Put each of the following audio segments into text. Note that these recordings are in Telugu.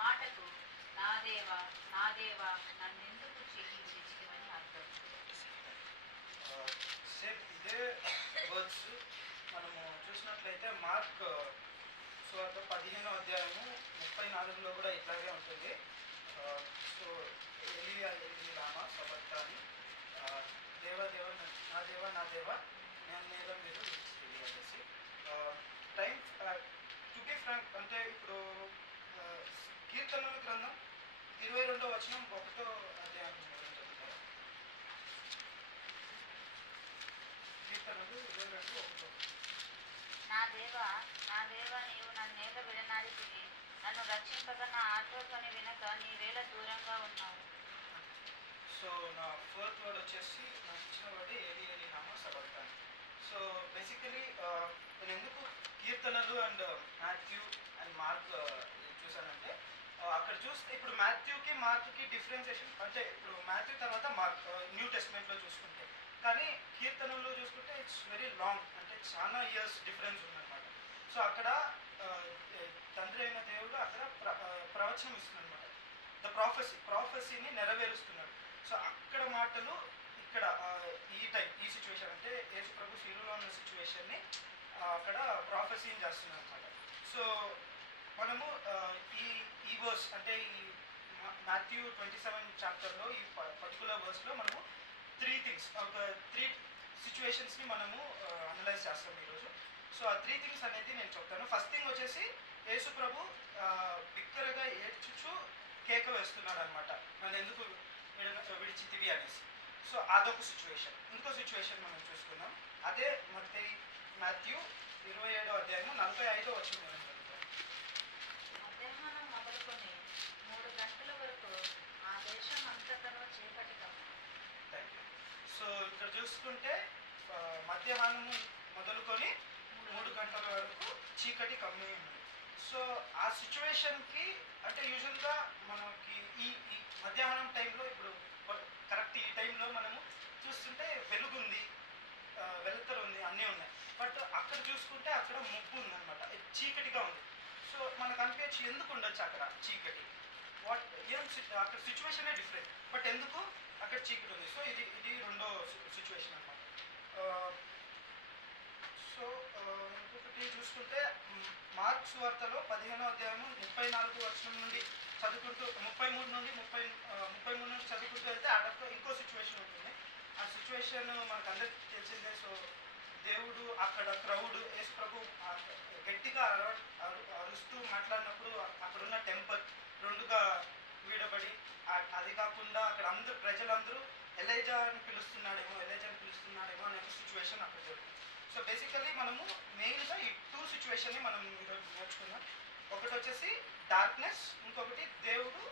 మాటకు నా దేవా నా దేవా నన్నెందుకు చెయ్యి విడిచితివని అర్థం. సేమ్ ఇదే వర్డ్స్ మనము చూసినట్లయితే మార్క్ సువార్త 15వ అధ్యాయము 34లో కూడా ఇట్లాగే ఉంటుంది. సో ఎలియా ఎలి లామా సబక్తాని, దేవా దేవ నా దేవా నేను నేల మీరు విడిచితివి అనేసి. టైం టు బి ఫ్రాంక్ అంటే ఇప్పుడు కీర్తనల గ్రంథం 22వ వచనం 1వ అధ్యాయం చదువుతారు. కీర్తనలు 22:1. నా దేవా నీవు నన్నేల విడనాడితివి, నన్ను రక్షింపక నా ఆత్మధ్వని వినక నీవేళ దూరంగా ఉన్నావు. సో నా ఫోర్త్ వర్డ్ వచ్చేసి నాకు ఇచ్చిన వర్డ్ ఏలి ఏలి లామా సబక్తాని. సో బేసికలీ నేను ఎందుకు కీర్తనలు అండ్ మాథ్యూ అండ్ మార్క్ చూసానంటే అక్కడ చూస్తే ఇప్పుడు మాథ్యూకి మార్క్కి డిఫరెన్సియేషన్ అంటే ఇప్పుడు మాథ్యూ తర్వాత మార్క్ న్యూ టెస్ట్మెంట్లో చూసుకుంటే, కానీ కీర్తనల్లో చూసుకుంటే ఇట్స్ వెరీ లాంగ్ అంటే చాలా ఇయర్స్ డిఫరెన్స్ ఉందన్నమాట. సో అక్కడ తండ్రి అయిన దేవుడు అక్కడ ప్రవచనం ఇస్తుందన్నమాట. ద ప్రాఫెసీని నెరవేరుస్తున్నాడు. సో అక్కడ మాటలు ఇక్కడ ఈ సిచ్యువేషన్ అంటే యేసు ప్రభు శిలువలో ఉన్న సిచ్యువేషన్ని అక్కడ ప్రాఫెసీని చేస్తున్నారు అనమాట. సో మనము ఈ వర్స్ అంటే ఈ మాథ్యూ 27 చాప్టర్లో ఈ పర్టికులర్ వర్స్లో మనము 3 థింగ్స్ ఒక 3 సిచ్యువేషన్స్ని మనము అనలైజ్ చేస్తాం ఈరోజు. సో ఆ 3 థింగ్స్ అనేది నేను చెప్తాను. ఫస్ట్ థింగ్ వచ్చేసి యేసు ప్రభు బిగ్గరగా ఏడ్చుచు కేక వేస్తున్నాడు అనమాట, నన్ను ఎందుకు విడిచితివి అనేసి. సో అదొక సిచ్యువేషన్. ఇంకో సిచ్యువేషన్ మనం చూసుకుందాం. అదే మాథ్యూ 27వ అధ్యాయము 45వ వచనం మనం చదువుతాం. మధ్యాహ్నం మొదలుకొని 3 గంటల వరకు ఆ దేశం అంతటను చీకటి కమ్ము. Thank you. సో ఇక్కడ చూసుకుంటే మధ్యాహ్నము మొదలుకొని 3 గంటల వరకు చీకటి కమ్మి ఉంది. సో ఆ సిచ్యువేషన్కి అంటే యూజువల్గా మనకి ఈ మధ్యాహ్నం టైంలో ఇప్పుడు కరెక్ట్ ఈ టైంలో మనము చూస్తుంటే వెలుగుంది, వెలుతురు ఉంది, అన్నీ ఉన్నాయి. బట్ అక్కడ చూసుకుంటే అక్కడ మబ్బు ఉందన్నమాట, చీకటిగా ఉంది. సో మనకు అనిపించచ్చు ఎందుకు ఉండొచ్చు అక్కడ చీకటి, అక్కడ సిచ్యువేషనే డిఫరెంట్, బట్ ఎందుకు అక్కడ చీకటి ఉంది. సో ఇది రెండో సిచ్యువేషన్ అన్నమాట. సో ఇంకొకటి చూసుకుంటే మార్క్ సువార్తలో 15వ అధ్యాయము 34వ వచనం నుండి చదువుకుంటూ 33 నుండి 33 నుండి చదువుకుంటూ వెళ్తే అక్కడ ఇంకో సిచ్యువేషన్ ఉంటుంది. ఆ సిచ్యువేషన్ మనకు అందరికీ తెలిసిందే. సో దేవుడు అక్కడ క్రౌడ్ యేసు ప్రభు గట్టిగా అరుస్తూ మాట్లాడినప్పుడు అక్కడున్న టెంపుల్ రెండుగా వీడబడి, అది కాకుండా అక్కడ అందరూ ప్రజలందరూ ఎలైజాని పిలుస్తున్నాడేమో అనే సిచ్యువేషన్ అక్కడ జరుగుతుంది. సో బేసికలీ మనము మెయిన్గా ఈ 2 సిచ్యువేషన్ని మనం ఈరోజు నేర్చుకున్నాం. ఒకటి వచ్చేసి డార్క్నెస్, ఇంకొకటి దేవుడు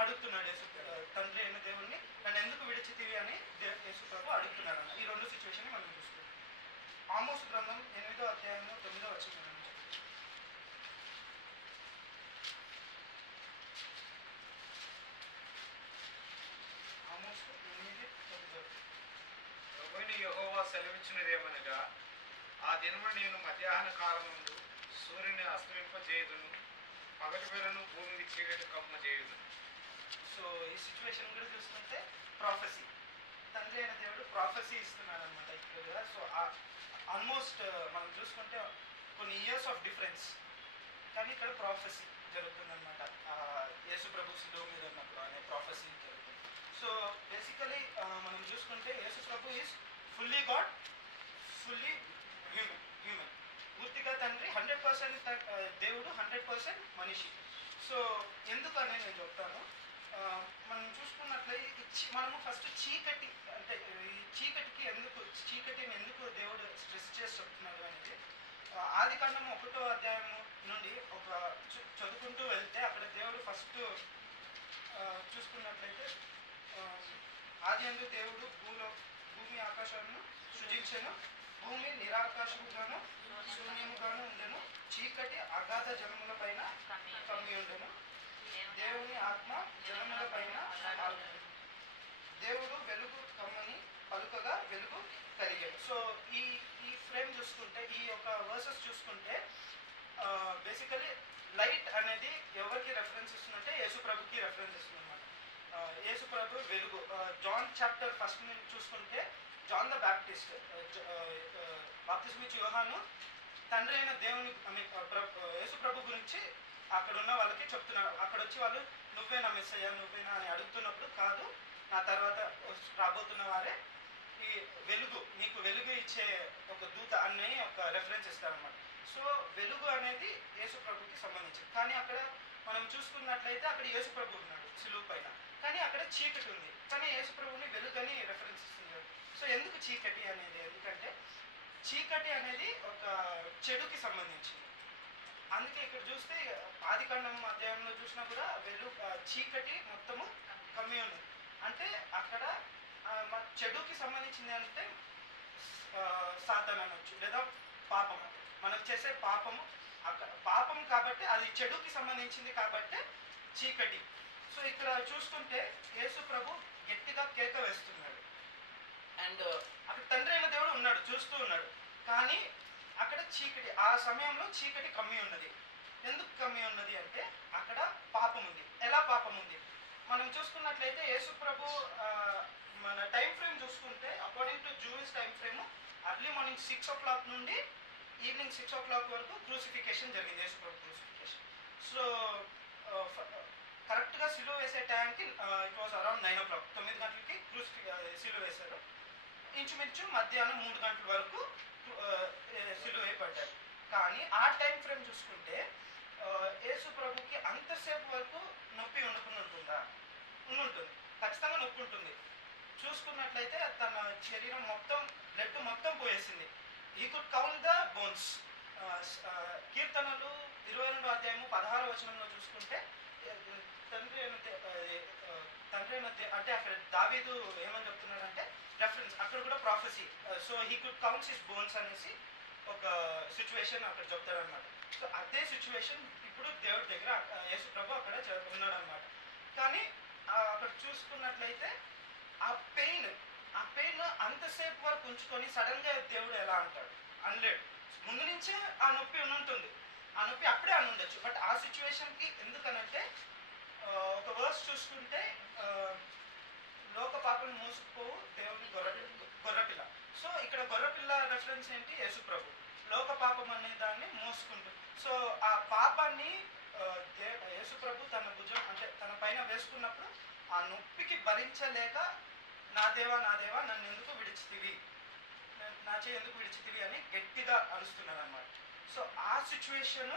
అడుగుతున్నాడు తండ్రి అయిన దేవుడిని నన్ను ఎందుకు విడిచితివి అని యేసు ప్రభు అడుగుతున్నాడు అన్న. ఈ 2 సిచ్యువేషన్ని మనం చూసుకున్నాం. ఆమోస్ గ్రంథం 8వ అధ్యాయంలో 9వ వచనం మనం ఆమోస్ 8:9. ప్రభువైన యెహోవా సెలవిచ్చినదేమనగా, ఆ దినమున నేను మధ్యాహ్న కాలమందు సూర్యుని అస్తమింపజేయుదును, పగటి వేళను భూమికి చీకటి కమ్మజేయుదును. సో ఈ సిచ్యువేషన్ కూడా చూసుకుంటే ప్రాఫెసీ, తండ్రి అయిన దేవుడు ప్రాఫెసీ ఇస్తున్నాడు అనమాట ఇక్కడ. సో ఆల్మోస్ట్ మనం చూసుకుంటే కొన్ని ఇయర్స్ ఆఫ్ డిఫరెన్స్, కానీ ఇక్కడ ప్రాఫెసీ జరుగుతుందన్నమాట. యేసు ప్రభు శిలువ మీద ఉన్నప్పుడు అనే ప్రాఫెసీ జరుగుతుంది. సో బేసికలీ మనం చూసుకుంటే Yesu Prabhu is fully God, fully human. పూర్తిగా తండ్రి 100% దేవుడు, 100% మనిషి. సో ఎందుకనే నేను చెప్తాను. మనం చూసుకున్నట్లయితే మనము ఫస్ట్ చీకటి అంటే ఈ చీకటిని ఎందుకు దేవుడు స్ట్రెస్ చేసి చెప్తున్నాడు అనేది ఆదికాండము 1వ అధ్యాయము నుండి ఒక చదువుకుంటూ వెళ్తే అక్కడ దేవుడు ఫస్ట్ చూసుకున్నట్లయితే ఆదియందు దేవుడు భూమి ఆకాశాలను సృజించెను, భూమి నిరాకాశముగాను శూన్యముగాను ఉండెను, చీకటి అగాధ జలముల పైన కమ్మి ఉండెను, దేవుని ఆత్మ జలముల పైన ఆగును, దేవుడు వెలుగు కమ్మని పలుకగా వెలుగు కలిగాడు. సో ఈ ఫ్రేమ్ చూసుకుంటే, ఈ యొక్క వర్సెస్ చూసుకుంటే బేసికలీ లైట్ అనేది ఎవరికి రెఫరెన్స్ ఇస్తుందంటే యేసు ప్రభుకి రెఫరెన్స్ ఇస్తుంది అనమాట. యేసు ప్రభు వెలుగు. జాన్ చాప్టర్ 1 నుంచి చూసుకుంటే జాన్ ద బ్యాప్టిస్ట్ బాప్తిజం ఇచ్చే యోహాను తండ్రి అయిన దేవుని యేసు ప్రభు గురించి అక్కడ ఉన్న వాళ్ళకి చెప్తున్నారు. అక్కడ వచ్చి వాళ్ళు నువ్వేనా మెస్సయ్యా నువ్వేనా అని అడుగుతున్నప్పుడు, కాదు నా తర్వాత రాబోతున్న వారే ఈ వెలుగు, నీకు వెలుగు ఇచ్చే ఒక దూత అని ఒక రెఫరెన్స్ ఇస్తారనమాట. సో వెలుగు అనేది యేసు ప్రభుకి సంబంధించింది. కానీ అక్కడ మనం చూసుకున్నట్లయితే అక్కడ యేసు ప్రభు ఉన్నాడు సిలువ పైన, కానీ అక్కడ చీకటి ఉంది. కానీ యేసు ప్రభుని వెలుగు అని రెఫరెన్స్ ఇస్తుంది. సో ఎందుకు చీకటి అనేది? ఎందుకంటే చీకటి అనేది ఒక చెడుకి సంబంధించింది. అందుకే ఇక్కడ చూస్తే ఆదికాండం అధ్యాయంలో చూసినా కూడా చీకటి మొత్తము కమ్మి ఉంది. అంటే అక్కడ చెడుకి సంబంధించింది అంటే సాతాను అనొచ్చు, లేదా పాపం, మనం చేసే పాపము. అక్కడ పాపం కాబట్టి అది చెడుకి సంబంధించింది కాబట్టి చీకటి. సో ఇక్కడ చూసుకుంటే యేసు ప్రభు గట్టిగా కేక వేస్తున్నాడు. అండ్ అక్కడ తండ్రి అయిన దేవుడు ఉన్నాడు, చూస్తూ ఉన్నాడు. కానీ అక్కడ చీకటి, ఆ సమయంలో చీకటి కమ్మి ఉన్నది. ఎందుకు కమ్మి ఉన్నది అంటే అక్కడ పాపం ఉంది. ఎలా పాపం ఉంది? మనం చూసుకున్నట్లయితే యేసు ప్రభు మన టైం ఫ్రేమ్ చూసుకుంటే according to Jewish time frame early morning 6 o'clock నుండి ఈవినింగ్ 6 o'clock వరకు క్రూసిఫికేషన్ జరిగింది, యేసు ప్రభు క్రూసిఫికేషన్. సో కరెక్ట్గా సిలువ వేసే టైంకి ఇట్ వాజ్ అరౌండ్ 9 o'clock, 9 గంటలకి సిలువ వేశారు. ఇంచుమించు మధ్యాహ్నం 3 గంటల వరకు సిలువ వేయబడ్డారు. కానీ ఆ టైం ఫ్రేమ్ చూసుకుంటే యేసు ప్రభుకి అంతసేపు వరకు నొప్పి ఉంటుందా? ఉంటుంది, ఖచ్చితంగా నొప్పి ఉంటుంది. చూసుకున్నట్లయితే తన శరీరం మొత్తం బ్లడ్ మొత్తం పోయేసింది. ఈ కుడ్ కౌంట్ ద బోన్స్. కీర్తనలు 22వ అధ్యాయము 16వ వచనంలో చూసుకుంటే తండ్రి అంటే అక్కడ దావీదు ఏమని చెప్తున్నాడంటే రెఫరెన్స్ అక్కడ కూడా prophecy. So he could counts his bones అనేసి ఒక సిచ్యువేషన్ అక్కడ చెప్తాడనమాట. సో అదే సిచ్యువేషన్ ఇప్పుడు దేవుడి దగ్గర యేసు ప్రభు అక్కడ ఉన్నాడు అనమాట. కానీ అక్కడ చూసుకున్నట్లయితే ఆ పెయిన్ అంతసేపు వరకు ఉంచుకొని సడన్గా దేవుడు ఎలా అంటాడు? అనలేడు. ముందు నుంచే ఆ నొప్పి ఉంటుంది, ఆ నొప్పి అప్పుడే అని ఉండొచ్చు. బట్ ఆ సిచ్యువేషన్కి ఎందుకనంటే ఒక వర్స్ చూసుకుంటే లోక పాపను మోసుకుపోవు దేవుని గొర్రెపిల్ల. సో ఇక్కడ గొర్రెపిల్ల రెఫరెన్స్ ఏంటి? యేసు ప్రభు. లోక పాపం అనే దాన్ని మోసుకుంటుంది. సో ఆ పాపాన్ని యేసు ప్రభు తన భుజం అంటే తన పైన వేసుకున్నప్పుడు ఆ నొప్పికి భరించలేక నా దేవా నన్ను ఎందుకు విడిచితివి, నా చేయి ఎందుకు విడిచితివి అని గట్టిగా అరుస్తున్నాడు అన్నమాట. సో ఆ సిచ్యువేషన్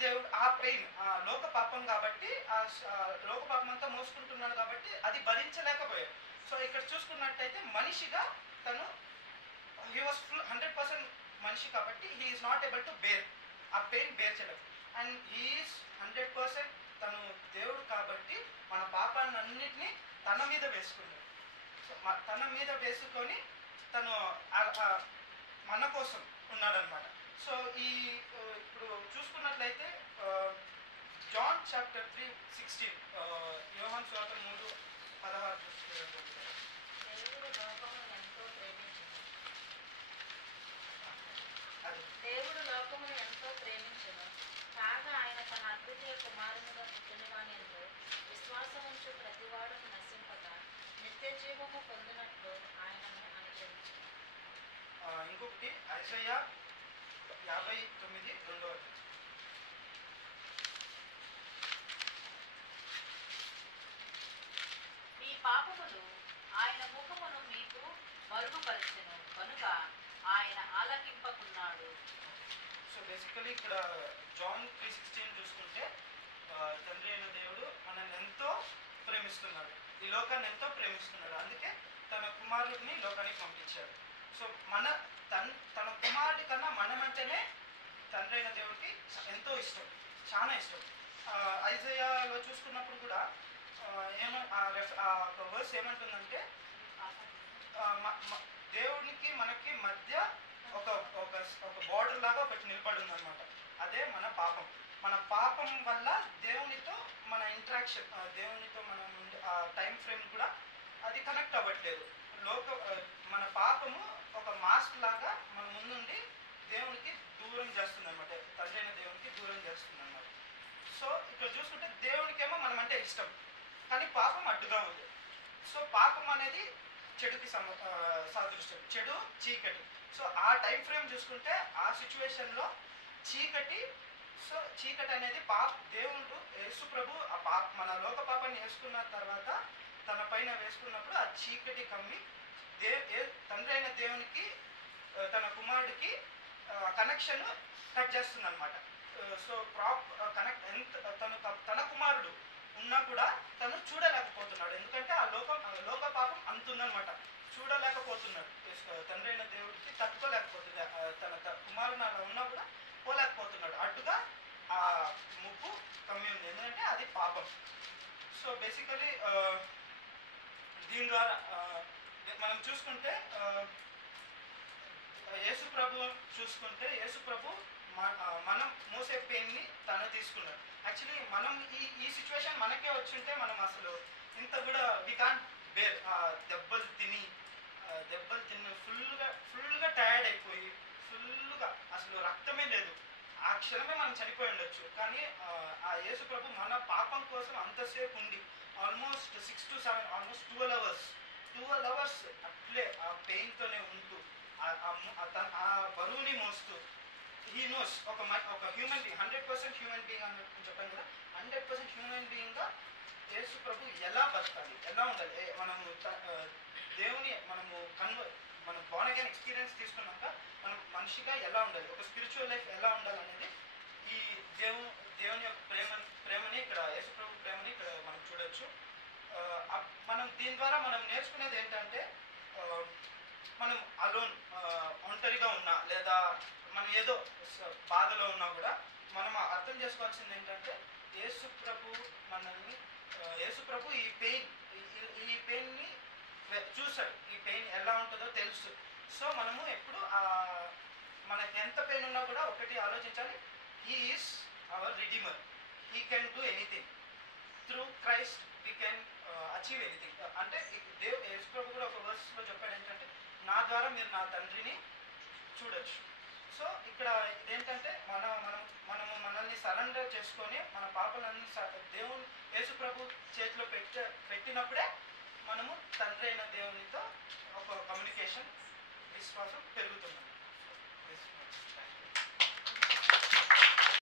దేవుడు ఆ పెయిన్ ఆ లోక పాపం కాబట్టి ఆ లోక పాపం అంతా మోసుకుంటున్నాడు కాబట్టి అది భరించలేకపోయాడు. సో ఇక్కడ చూసుకున్నట్టయితే మనిషిగా తను హీ వాజ్ ఫుల్ 100% మనిషి కాబట్టి he is not able to bear ఆ పెయిన్ బేర్ చేయలేదు. అండ్ హీ ఈజ్ 100% తను దేవుడు కాబట్టి మన పాపాన్ని అన్నిటినీ తన మీద వేసుకున్నాడు. సో తన మీద వేసుకొని తను మన కోసం ఉన్నాడనమాట. సో ఇప్పుడు చూసుకున్నట్లయితే జాన్ చాప్టర్ 3:16 యోహాను సువార్త 3:16 దేవుడు లోకమును ఎంతో ప్రేమించెను, కాగా ఆయన తన అద్వితీయ కుమారునిగా పుట్టినవానిలో విశ్వాసముంచు ప్రతివాడును నశింపక నిత్య జీవము పొందినట్లు ఆయనను అనుగ్రహించెను. ఇంకొకటి ఐజయా 59:2 మీ పాపములు ఆయన ముఖమును మీకు మరుగుపరిచెను కనుక ఆయన ఆలకింపకున్నాడు. సో బేసికలీ ఇక్కడ జాన్ 3:16 చూసుకుంటే తండ్రి అయిన దేవుడు మనల్ని ఎంతో ప్రేమిస్తున్నాడు, ఈ లోకాన్ని ఎంతో ప్రేమిస్తున్నాడు. అందుకే తన కుమారుడిని లోకానికి పంపించాడు. సో తన కుమారుడి కన్నా మనమంటేనే తండ్రి అయిన దేవుడికి ఎంతో ఇష్టం, చాలా ఇష్టం. ఐజయాలో చూసుకున్నప్పుడు కూడా ఒక వర్స్ ఏమంటుందంటే దేవుడికి మనకి మధ్య ఒక బార్డర్ లాగా ఒకటి నిలబడి ఉందన్నమాట. అదే మన పాపం. మన పాపం వల్ల దేవునితో మన ఇంటరాక్షన్, దేవునితో మనం ఆ టైం ఫ్రేమ్ కూడా అది కనెక్ట్ అవ్వట్లేదు. మన పాపము ఒక మాస్క్ లాగా మన ముందుండి దేవునికి దూరం చేస్తుంది అనమాట, తండ్రి అయిన దేవునికి దూరం చేస్తుంది అన్నమాట. ఇక్కడ చూసుకుంటే దేవునికేమో మనం అంటే ఇష్టం, కానీ పాపం అడ్డుగా ఉంది. సో పాపం అనేది చెడుకి సాదృశ్యం, చెడు చీకటి. సో ఆ టైం ఫ్రేమ్ చూసుకుంటే ఆ సిచ్యువేషన్లో చీకటి, సో చీకటి అనేది దేవుడు యేసు ప్రభు మన లోక పాపాన్ని వేసుకున్న తర్వాత తన పైన వేసుకున్నప్పుడు ఆ చీకటి కమ్మి తండ్రి అయిన దేవునికి తన కుమారుడికి కనెక్షన్ కట్ చేస్తుంది అనమాట. సో కనెక్ట్ తన కుమారుడు ఉన్నా కూడా తను చూడలేకపోతున్నాడు, ఎందుకంటే ఆ లోక పాపం అంతుందనమాట. చూడలేకపోతున్నాడు, తండ్రి అయిన దేవుడికి తట్టుకోలేకపోతుంది. తన కుమారుడు అలా ఉన్నా కూడా పోలేకపోతున్నాడు, అడ్డుగా ఆ ముప్పు కమ్మి ఉంది, ఎందుకంటే అది పాపం. సో బేసికలీ దీని ద్వారా మనం చూసుకుంటే యేసు ప్రభు చూసుకుంటే యేసు ప్రభు మనం మోసే పెయిన్ని తను తీసుకున్నాడు. యాక్చువల్లీ మనం ఈ సిచ్యువేషన్ మనకే వచ్చింటే మనం అసలు ఇంత కూడా వి కాంట్ బేర్. దెబ్బలు తిని ఫుల్గా టైర్డ్ అయిపోయి ఫుల్గా అసలు రక్తమే లేదు, ఆ క్షణమే మనం చనిపోయి ఉండొచ్చు. కానీ ఆ యేసు ప్రభు మన పాపం కోసం అంతసేపు ఉండి ఆల్మోస్ట్ 6 to 7 ఆల్మోస్ట్ 12 hours అట్లే ఆ పెయిన్తోనే ఉంటూ ఆ బరువుని మోస్తూ హీ నోస్ ఒక హ్యూమన్ బీయింగ్ 100% హ్యూమన్ బీయింగ్ అని చెప్పాను కదా, 100% హ్యూమన్ బీయింగ్గా యేసు ప్రభు ఎలా బతకాలి, ఎలా ఉండాలి, మనము దేవుని మనం బోర్న్ అగైన్ ఎక్స్పీరియన్స్ తీసుకున్నాక మనం మనిషిగా ఎలా ఉండాలి, ఒక స్పిరిచువల్ లైఫ్ ఎలా ఉండాలి అనేది ఈ దేవుని యొక్క ప్రేమని ఇక్కడ యేసు ప్రభు ప్రేమని ఇక్కడ మనం చూడొచ్చు. మనం దీని ద్వారా మనం నేర్చుకునేది ఏంటంటే మనం అలోన్ ఒంటరిగా ఉన్నా లేదా మనం ఏదో బాధలో ఉన్నా కూడా మనం అర్థం చేసుకోవాల్సింది ఏంటంటే యేసు ప్రభు ఈ పెయిన్ని చూసాడు, ఈ పెయిన్ ఎలా ఉంటుందో తెలుసు. సో మనము ఎప్పుడు మనకి ఎంత పెయిన్ ఉన్నా కూడా ఒకటి ఆలోచించాలి, he is our redeemer, he can do anything through Christ, we can achieve anything. అంటే యేసు ప్రభు కూడా ఒక వర్స్లో చెప్పాడు ఏంటంటే నా ద్వారా మీరు నా తండ్రిని చూడొచ్చు. సో ఇక్కడ ఇదేంటంటే మనల్ని సరెండర్ చేసుకొని మన పాపలన్నీ దేవుని యేసు ప్రభు చేతిలో పెట్టినప్పుడే మనము తండ్రి అయిన దేవునితో ఒక కమ్యూనికేషన్ విశ్వాసం పెరుగుతుంది.